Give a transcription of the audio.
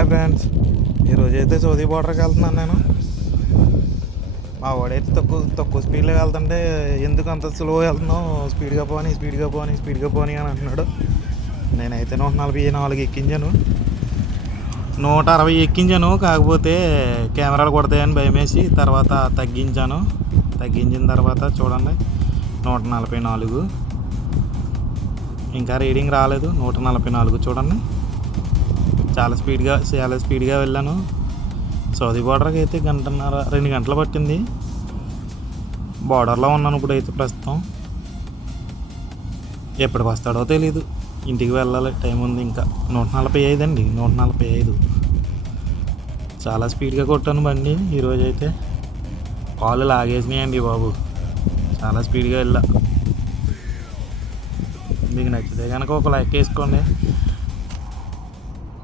Hi friends, ఈరోజైతే Saudi బార్డర్కి వెళ్తున్నాను నేను. మా వాడైతే తక్కువ స్పీడ్లో వెళ్తుంటే ఎందుకు అంత స్లో వెళ్తున్నావు, స్పీడ్గా పోని అని అంటున్నాడు. నేనైతే 144 ఎక్కించాను, 160 ఎక్కించాను. కాకపోతే కెమెరాలు కొడతాయని భయమేసి తర్వాత తగ్గించిన తర్వాత చూడండి 144. ఇంకా రీడింగ్ రాలేదు. 144 చూడండి. చాలా స్పీడ్గా వెళ్ళాను. సౌదీ బార్డర్కి అయితే 2 గంటలు పట్టింది. బార్డర్లో ఉన్నాను ఇప్పుడైతే ప్రస్తుతం. ఎప్పటికి వస్తాడో తెలీదు. ఇంటికి వెళ్ళాలి, టైం ఉంది ఇంకా. 145 అండి, 145. చాలా స్పీడ్గా కొట్టాను బండి ఈరోజైతే. కాళ్ళు లాగేసినాయండి బాబు, చాలా స్పీడ్గా వెళ్ళా. మీకు నచ్చితే కనుక ఒక లైక్ వేసుకోండి.